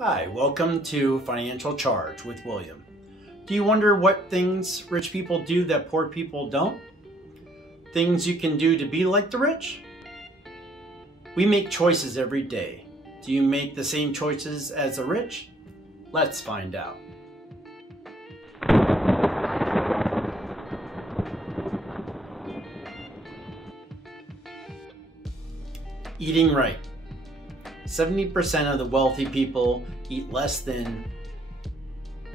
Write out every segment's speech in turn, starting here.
Hi, welcome to Financial Charge with William. Do you wonder what things rich people do that poor people don't? Things you can do to be like the rich? We make choices every day. Do you make the same choices as the rich? Let's find out. Eating right. 70% of the wealthy people eat less than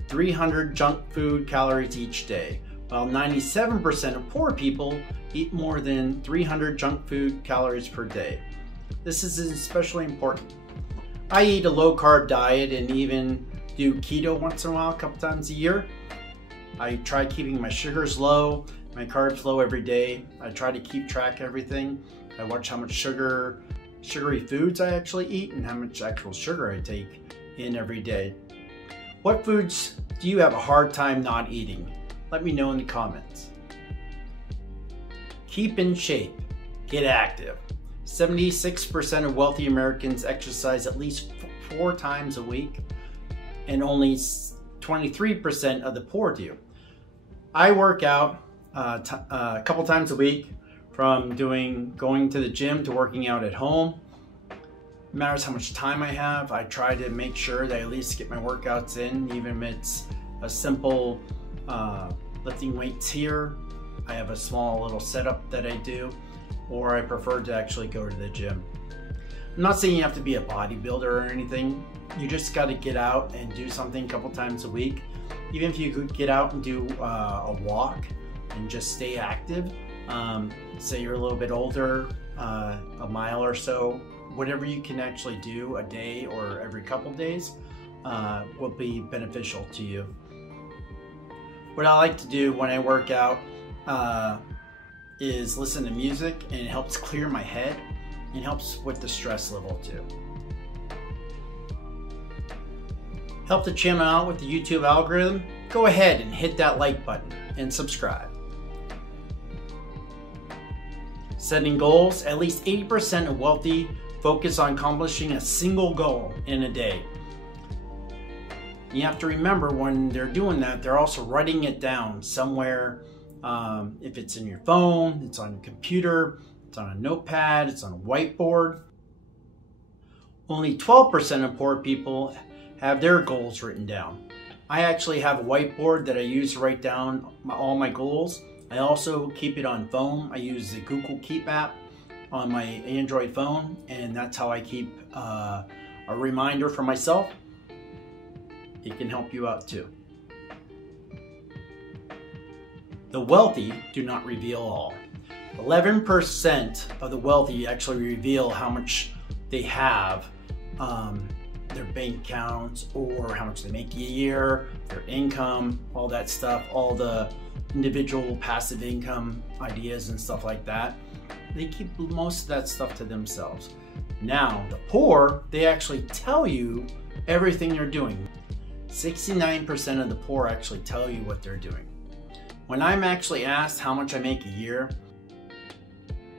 300 junk food calories each day, while 97% of poor people eat more than 300 junk food calories per day. This is especially important. I eat a low-carb diet and even do keto once in a while, a couple times a year. I try keeping my sugars low, my carbs low every day. I try to keep track of everything. I watch how much sugary foods I actually eat and how much actual sugar I take in every day. What foods do you have a hard time not eating? Let me know in the comments. Keep in shape. Get active. 76% of wealthy Americans exercise at least 4 times a week, and only 23% of the poor do. I work out a couple times a week, from going to the gym to working out at home. It matters how much time I have. I try to make sure that I at least get my workouts in, even if it's a simple lifting weights here. I have a small little setup that I do, or I prefer to actually go to the gym. I'm not saying you have to be a bodybuilder or anything. You just got to get out and do something a couple times a week. Even if you could get out and do a walk and just stay active. Say you're a little bit older, a mile or so, whatever you can actually do a day or every couple days will be beneficial to you. What I like to do when I work out is listen to music, and it helps clear my head and helps with the stress level too. Help the channel out with the YouTube algorithm? Go ahead and hit that like button and subscribe. Setting goals. At least 80% of wealthy focus on accomplishing a single goal in a day. You have to remember when they're doing that, they're also writing it down somewhere. If it's in your phone, it's on your computer, it's on a notepad, it's on a whiteboard. Only 12% of poor people have their goals written down. I actually have a whiteboard that I use to write down all my goals. I also keep it on phone. I use the Google Keep app on my Android phone, and that's how I keep a reminder for myself. It can help you out too. The wealthy do not reveal all. 11% of the wealthy actually reveal how much they have, their bank accounts, or how much they make a year, their income, all that stuff, all the individual passive income ideas and stuff like that. They keep most of that stuff to themselves. Now, the poor, they actually tell you everything they're doing. 69% of the poor actually tell you what they're doing. When I'm actually asked how much I make a year,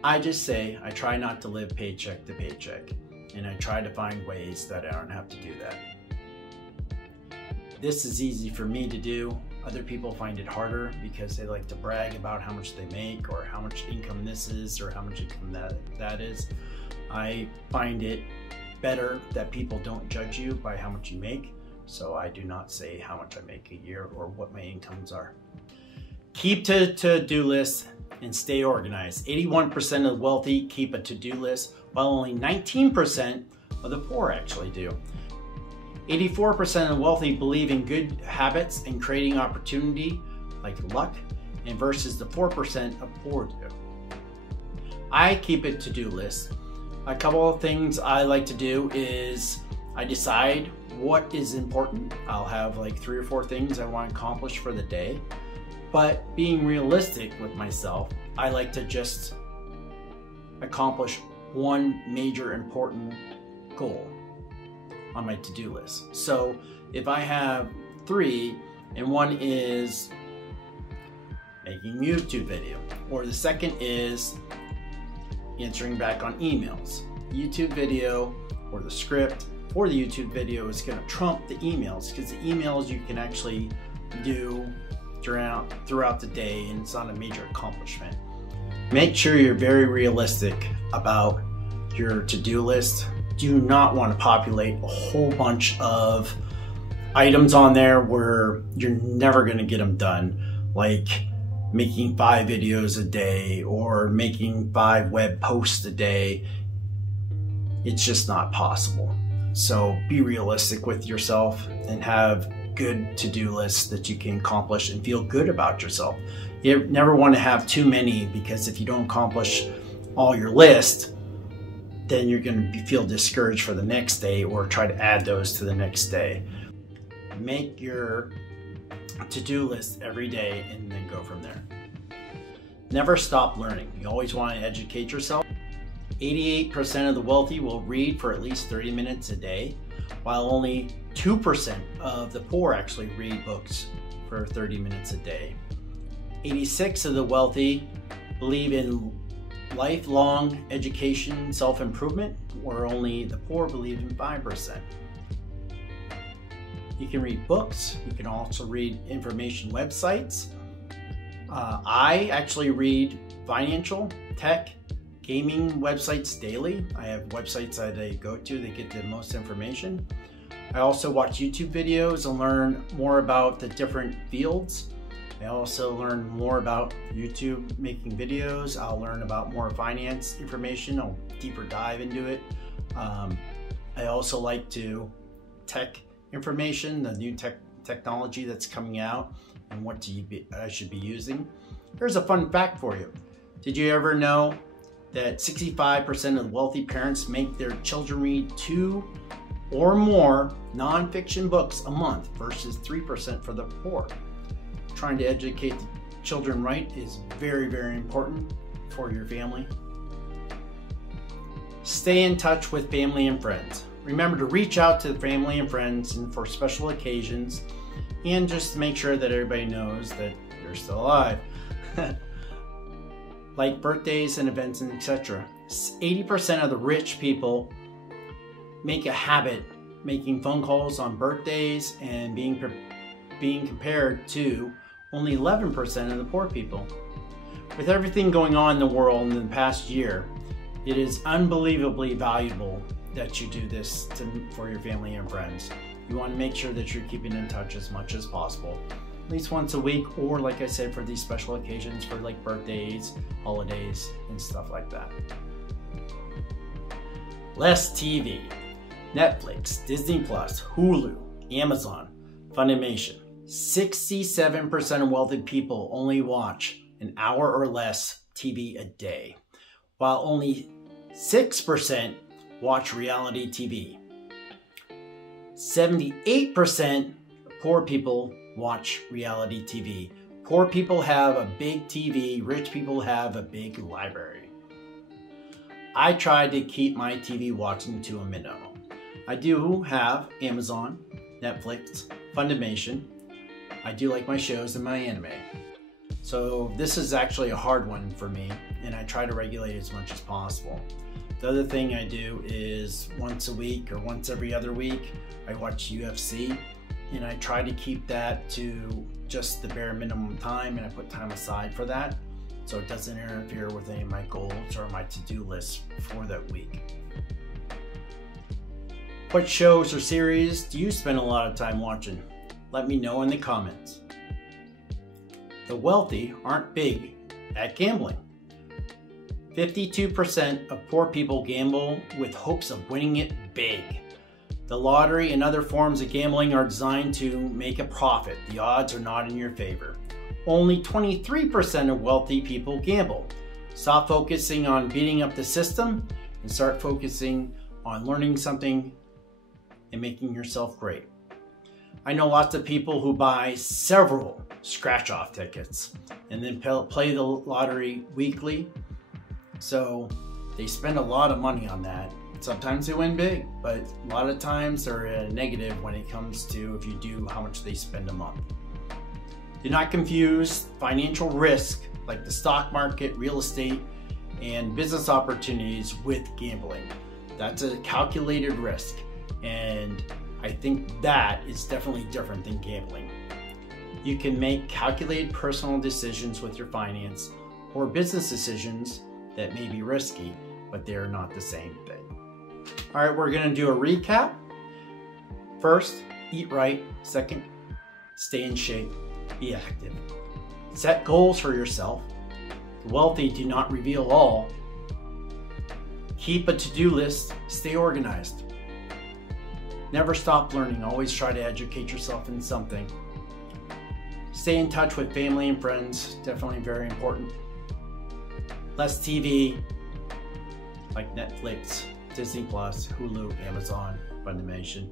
I just say I try not to live paycheck to paycheck, and I try to find ways that I don't have to do that. This is easy for me to do. Other people find it harder because they like to brag about how much they make, or how much income this is, or how much income that is. I find it better that people don't judge you by how much you make, so I do not say how much I make a year or what my incomes are. Keep to-do lists and stay organized. 81% of the wealthy keep a to-do list, while only 19% of the poor actually do. 84% of the wealthy believe in good habits and creating opportunity, like luck, and versus the 4% of poor do. I keep a to-do list. A couple of things I like to do is I decide what is important. I'll have like 3 or 4 things I want to accomplish for the day. But being realistic with myself, I like to just accomplish one major important goal on my to-do list. So if I have 3, and one is making a YouTube video, or the second is answering back on emails, YouTube video, or the script, or the YouTube video is going to trump the emails, because the emails you can actually do throughout the day, and it's not a major accomplishment. Make sure you're very realistic about your to-do list. Do not want to populate a whole bunch of items on there where you're never going to get them done, like making 5 videos a day or making 5 web posts a day. It's just not possible. So be realistic with yourself and have good to-do lists that you can accomplish and feel good about yourself. You never want to have too many, because if you don't accomplish all your list, then you're going to feel discouraged for the next day, or try to add those to the next day. Make your to-do list every day and then go from there. Never stop learning. You always want to educate yourself. 88% of the wealthy will read for at least 30 minutes a day, while only 2% of the poor actually read books for 30 minutes a day. 86% of the wealthy believe in lifelong education, self-improvement, where only the poor believe in 5%. You can read books. You can also read information websites. I actually read financial, tech, gaming websites daily. I have websites that I go to that get the most information. I also watch YouTube videos and learn more about the different fields. I also learn more about YouTube making videos. I'll learn about more finance information. I'll deeper dive into it. I also like to tech information, the new technology that's coming out, and what I should be using. Here's a fun fact for you. Did you ever know that 65% of wealthy parents make their children read 2 or more nonfiction books a month versus 3% for the poor? Trying to educate the children right is very, very important for your family. Stay in touch with family and friends. Remember to reach out to family and friends and for special occasions, and just make sure that everybody knows that you're still alive. Like birthdays and events and etc. 80% of the rich people make a habit making phone calls on birthdays and being compared to only 11% of the poor people. With everything going on in the world in the past year, it is unbelievably valuable that you do this for your family and friends. You want to make sure that you're keeping in touch as much as possible, at least once a week, or like I said, for these special occasions, for like birthdays, holidays, and stuff like that. Less TV. Netflix, Disney Plus, Hulu, Amazon, Funimation. 67% of wealthy people only watch an hour or less TV a day, while only 6% watch reality TV. 78% of poor people watch reality TV. Poor people have a big TV, rich people have a big library. I try to keep my TV watching to a minimum. I do have Amazon, Netflix, Funimation. I do like my shows and my anime. So this is actually a hard one for me, and I try to regulate as much as possible. The other thing I do is once a week or once every other week, I watch UFC, and I try to keep that to just the bare minimum time, and I put time aside for that so it doesn't interfere with any of my goals or my to-do list for that week. What shows or series do you spend a lot of time watching? Let me know in the comments. The wealthy aren't big at gambling. 52% of poor people gamble with hopes of winning it big. The lottery and other forms of gambling are designed to make a profit. The odds are not in your favor. Only 23% of wealthy people gamble. Stop focusing on beating up the system and start focusing on learning something and making yourself great. I know lots of people who buy several scratch-off tickets and then play the lottery weekly. So they spend a lot of money on that. Sometimes they win big, but a lot of times they're at a negative when it comes to if you do how much they spend a month. Do not confuse financial risk like the stock market, real estate, and business opportunities with gambling. That's a calculated risk. And I think that is definitely different than gambling. You can make calculated personal decisions with your finance or business decisions that may be risky, but they're not the same thing. All right, we're gonna do a recap. First, eat right. Second, stay in shape, be active. Set goals for yourself. The wealthy do not reveal all. Keep a to-do list, stay organized. Never stop learning, always try to educate yourself in something. Stay in touch with family and friends, definitely very important. Less TV, like Netflix, Disney Plus, Hulu, Amazon, Funimation.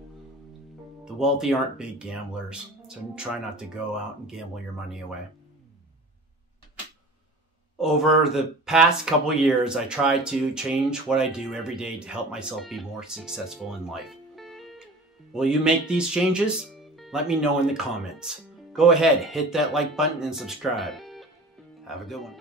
The wealthy aren't big gamblers, so try not to go out and gamble your money away. Over the past couple years, I tried to change what I do every day to help myself be more successful in life. Will you make these changes? Let me know in the comments. Go ahead, hit that like button and subscribe. Have a good one.